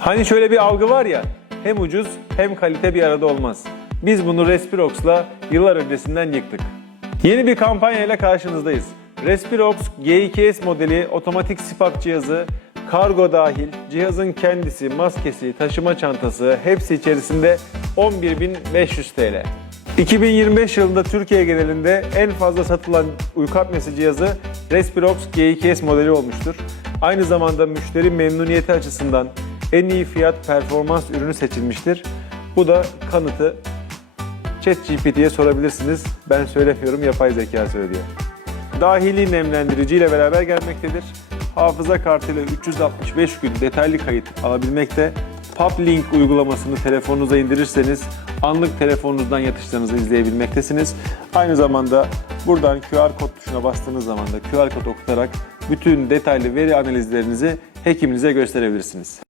Hani şöyle bir algı var ya, hem ucuz hem kalite bir arada olmaz. Biz bunu Respirox'la yıllar öncesinden yıktık. Yeni bir kampanyayla karşınızdayız. Respirox G2S modeli otomatik sipap cihazı, kargo dahil, cihazın kendisi, maskesi, taşıma çantası hepsi içerisinde 11.500 TL. 2025 yılında Türkiye genelinde en fazla satılan uyku apnesi cihazı Respirox G2S modeli olmuştur. Aynı zamanda müşteri memnuniyeti açısından en iyi fiyat performans ürünü seçilmiştir. Bu da kanıtı ChatGPT'ye sorabilirsiniz. Ben söylemiyorum, yapay zeka söylüyor. Dahili nemlendirici ile beraber gelmektedir. Hafıza kartıyla 365 gün detaylı kayıt alabilmekte. PubLink uygulamasını telefonunuza indirirseniz anlık telefonunuzdan yatışlarınızı izleyebilmektesiniz. Aynı zamanda buradan QR kod tuşuna bastığınız zaman da QR kod okutarak bütün detaylı veri analizlerinizi hekiminize gösterebilirsiniz.